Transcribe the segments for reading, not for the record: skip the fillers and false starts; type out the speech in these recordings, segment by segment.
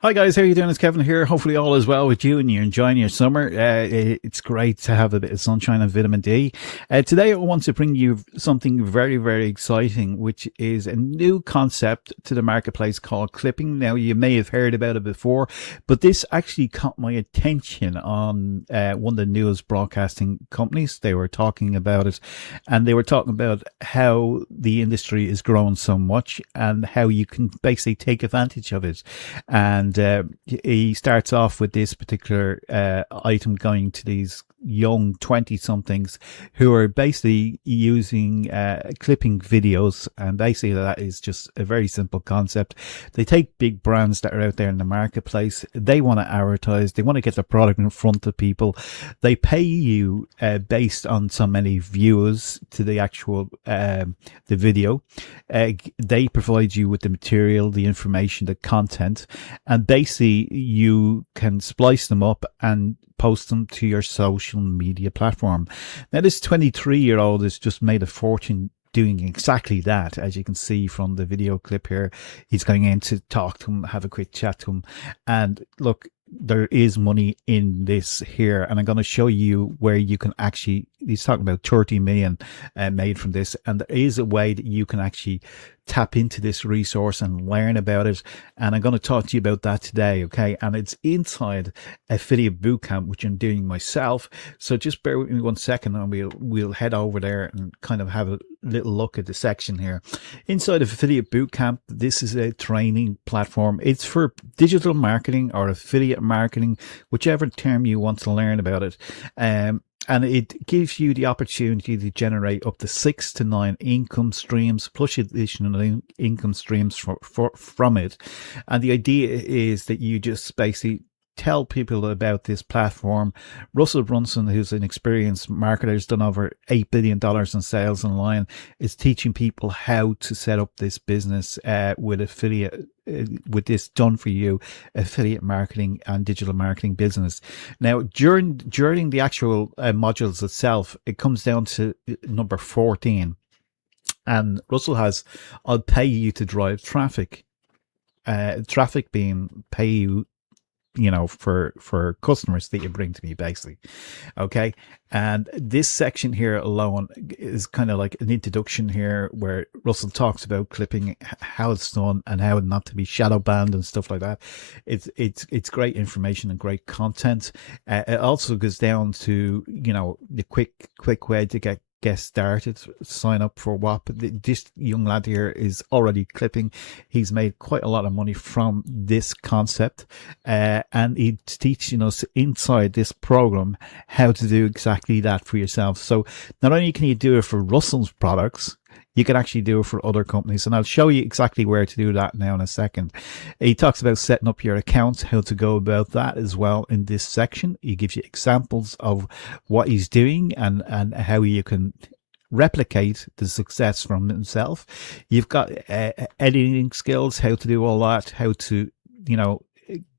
Hi guys, how are you doing? It's Kevin here. Hopefully all is well with you and you're enjoying your summer. It's great to have a bit of sunshine and vitamin D. Today I want to bring you something very, very exciting, which is a new concept to the marketplace called clipping. Now you may have heard about it before, but this actually caught my attention on one of the news broadcasting companies. They were talking about it, and they were talking about how the industry is growing so much and how you can basically take advantage of it. And he starts off with this particular item going to these young 20 somethings who are basically using clipping videos, and basically that is just a very simple concept. They take big brands that are out there in the marketplace, they want to advertise, they want to get the product in front of people. They pay you based on so many views to the actual the video. They provide you with the material, the information, the content, and basically you can splice them up and post them to your social media platform. Now, this 23-year-old has just made a fortune doing exactly that. As you can see from the video clip here, he's going in to talk to him, have a quick chat to him, and look, there is money in this here, and I'm going to show you where you can actually, he's talking about 30 million made from this, and there is a way that you can actually tap into this resource and learn about it, and I'm going to talk to you about that today. Okay, and it's inside Affiliate Bootcamp, which I'm doing myself, so just bear with me 1 second and we'll head over there and kind of have a little look at the section here. Inside of Affiliate Bootcamp, this is a training platform. It's for digital marketing or affiliate marketing, whichever term you want to learn about it. And it gives you the opportunity to generate up to 6 to 9 income streams plus additional income streams from it. And the idea is that you just basically tell people about this platform. Russell Brunson, who's an experienced marketer, has done over $8 billion in sales online, is teaching people how to set up this business with affiliate, with this done for you affiliate marketing and digital marketing business. Now, during the actual modules itself, it comes down to number 14. And Russell has, I'll pay you to drive traffic. Traffic being pay you, for customers that you bring to me, basically. Okay, and this section here alone is kind of like an introduction here where Russell talks about clipping, how it's done and how not to be shadow banned and stuff like that. It's great information and great content. It also goes down to the quick way to get started, sign up for Whop. This young lad here is already clipping. He's made quite a lot of money from this concept, and he's teaching us inside this program how to do exactly that for yourself. So not only can you do it for Russell's products, you can actually do it for other companies, and I'll show you exactly where to do that now in a second. He talks about setting up your accounts, how to go about that as well in this section. He gives you examples of what he's doing and how you can replicate the success from himself. You've got editing skills, how to do all that, how to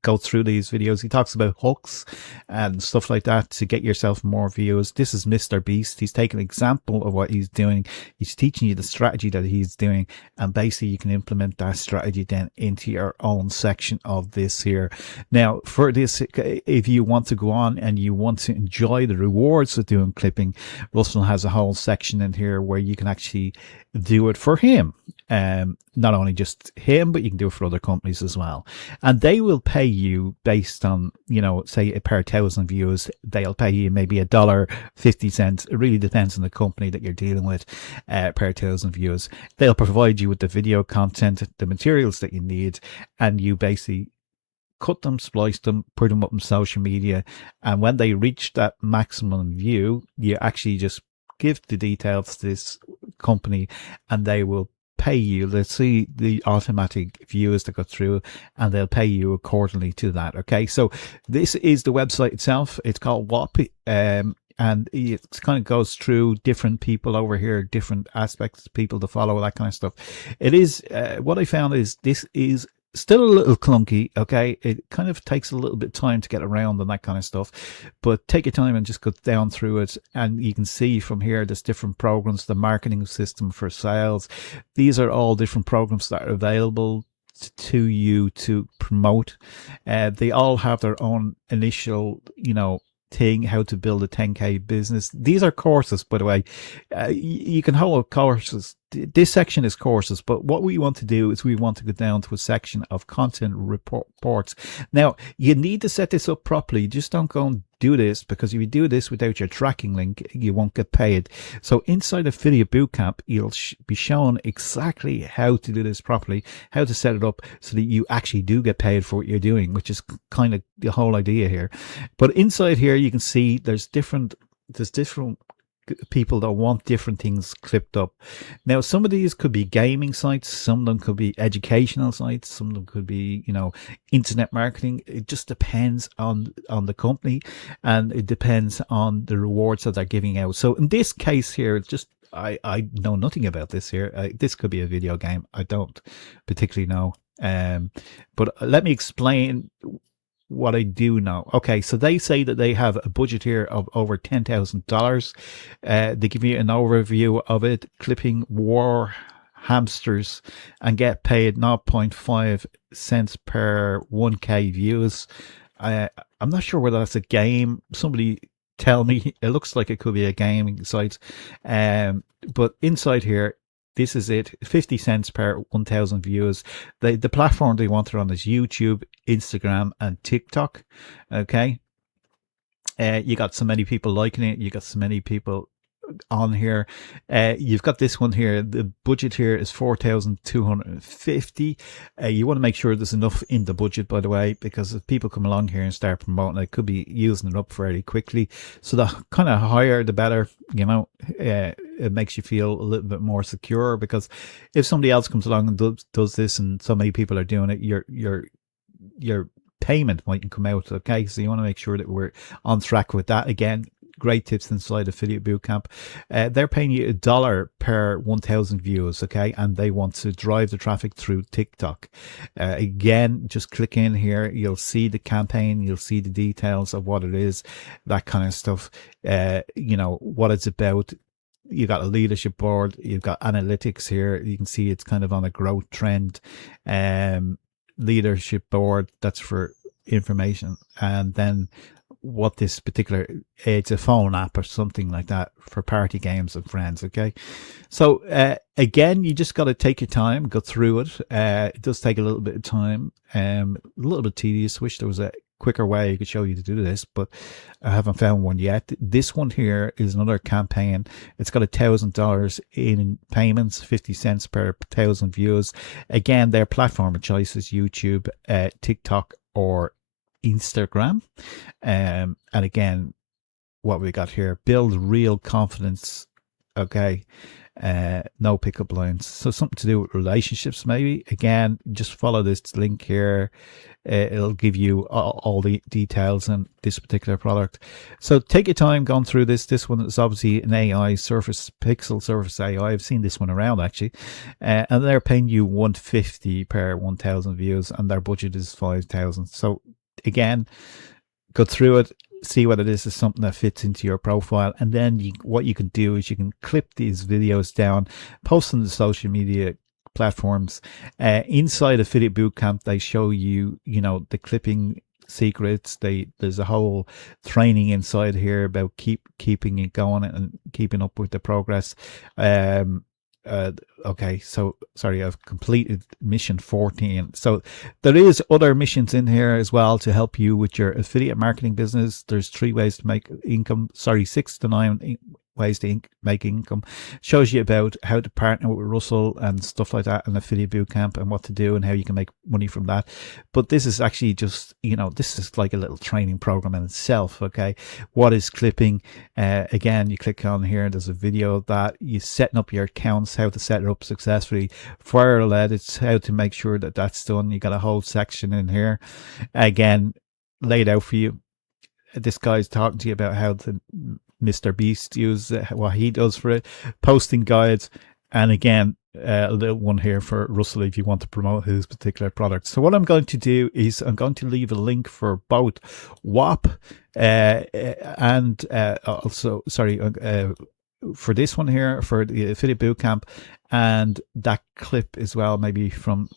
go through these videos. He talks about hooks and stuff like that to get yourself more views. This is Mr. Beast. He's taking an example of what he's doing. He's teaching you the strategy that he's doing, and basically you can implement that strategy then into your own section of this here. Now, for this, if you want to go on and you want to enjoy the rewards of doing clipping, Russell has a whole section in here where you can actually do it for him. Not only just him, but you can do it for other companies as well. And they will pay you based on, say per 1,000 views, they'll pay you maybe $1.50. It really depends on the company that you're dealing with per 1,000 views. They'll provide you with the video content, the materials that you need, and you basically cut them, splice them, put them up on social media. And when they reach that maximum view, you actually just give the details to this company and they will pay you. Let's see the automatic views that go through, and they'll pay you accordingly to that. Okay, so this is the website itself. It's called Whop, and it kind of goes through different people over here, different aspects, people to follow, that kind of stuff. It is what I found is this is still a little clunky. Okay, it kind of takes a little bit of time to get around and that kind of stuff, but take your time and just go down through it, and you can see from here there's different programs. The marketing system for sales, these are all different programs that are available. to you to promote. They all have their own initial, thing, how to build a 10K business. These are courses, by the way. You can hold courses. This section is courses, but what we want to do is we want to go down to a section of content reports. Now, you need to set this up properly. Just don't go and do this, because if you do this without your tracking link, you won't get paid. So inside Affiliate Bootcamp, you'll be shown exactly how to do this properly, how to set it up so that you actually do get paid for what you're doing, which is kind of the whole idea here. But inside here, you can see there's different people that want different things clipped up. Now, some of these could be gaming sites, some of them could be educational sites, some of them could be, internet marketing. It just depends on the company, and it depends on the rewards that they're giving out. So in this case here, it's just I know nothing about this here. This could be a video game. I don't particularly know. But let me explain what I do know. Okay, so they say that they have a budget here of over $10,000. They give you an overview of it: clipping war hamsters and get paid 0.5 cents per 1K views. I'm not sure whether that's a game. Somebody tell me. It looks like it could be a gaming site. But inside here, this is it: 50 cents per 1,000 views. The platform they want it on is YouTube, Instagram, and TikTok. Okay. You got so many people liking it. You got so many people on here. You've got this one here. The budget here is 4,250. You want to make sure there's enough in the budget, by the way, because if people come along here and start promoting it, could be using it up fairly quickly. So the kind of higher the better. It makes you feel a little bit more secure, because if somebody else comes along and does this, and so many people are doing it, your payment mightn't come out. Okay, so you want to make sure that we're on track with that. Again, great tips inside Affiliate Bootcamp. They're paying you $1 per 1,000 views, okay, and they want to drive the traffic through TikTok. Again, just click in here, you'll see the campaign, you'll see the details of what it is, that kind of stuff. What it's about. You got a leadership board, you've got analytics here. You can see it's kind of on a growth trend. Leadership board, that's for information. And then what this particular, it's a phone app or something like that for party games and friends. Okay, so again, you just got to take your time, go through it. It does take a little bit of time, a little bit tedious. Wish there was a quicker way I could show you to do this, but I haven't found one yet. This one here is another campaign. It's got $1,000 in payments, 50 cents per 1,000 views. Again, their platform of choice is YouTube, TikTok, or Instagram. And again, what we got here: build real confidence. Okay. No pickup lines. So something to do with relationships, maybe. Again, just follow this link here. It'll give you all the details on this particular product. So take your time going through this. This one is obviously an AI Surface Pixel Surface AI. I've seen this one around actually, and they're paying you $150 per 1,000 views, and their budget is 5,000. So again, go through it, see whether this is something that fits into your profile, and then what you can do is you can clip these videos down, post them to social media platforms. Inside Affiliate Bootcamp, they show you, the clipping secrets. There's a whole training inside here about keeping it going and keeping up with the progress. Okay, so sorry, I've completed mission 14. So there is other missions in here as well to help you with your affiliate marketing business. There's 3 ways to make income. Sorry, 6 to 9 ways to make income. Shows you about how to partner with Russell and stuff like that, and Affiliate Bootcamp, and what to do and how you can make money from that. But this is actually just, this is like a little training program in itself. Okay, what is clipping? Again, you click on here, there's a video of that. You setting up your accounts, how to set it up successfully. Viral edits, how to make sure that that's done. You got a whole section in here, again, laid out for you. This guy's talking to you about how to Mr. Beast use what he does for it, posting guides, and again, a little one here for Russell if you want to promote his particular product. So what I'm going to do is I'm going to leave a link for both Whop and also, sorry, for this one here, for the Affiliate Bootcamp, and that clip as well, maybe from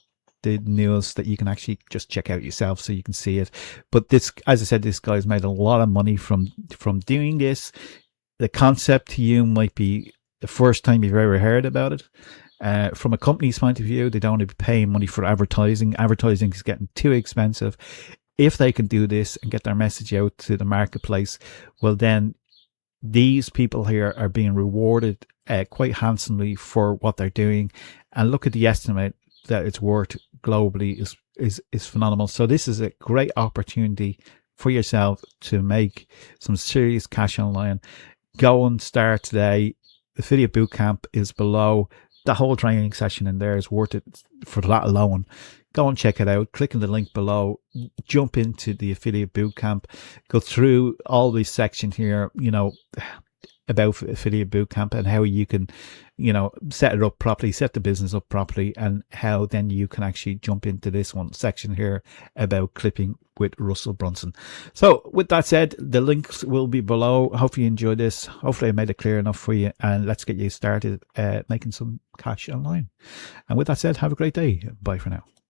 the news that you can actually just check out yourself so you can see it. But this, as I said, this guy's made a lot of money from doing this. The concept to you might be the first time you've ever heard about it. From a company's point of view, they don't want to be paying money for advertising. Advertising is getting too expensive. If they can do this and get their message out to the marketplace, well, then these people here are being rewarded quite handsomely for what they're doing. And look at the estimate that it's worth globally is phenomenal. So this is a great opportunity for yourself to make some serious cash online. Go and start today. Affiliate Bootcamp is below. The whole training session in there is worth it for that alone. Go and check it out. Click on the link below. Jump into the Affiliate Bootcamp. Go through all these sections here, you know, about Affiliate Bootcamp and how you can, you know, set it up properly, set the business up properly, and how then you can actually jump into this one section here about clipping with Russell Brunson. So with that said, the links will be below. Hopefully you enjoyed this. Hopefully I made it clear enough for you, and let's get you started making some cash online. And with that said, have a great day. Bye for now.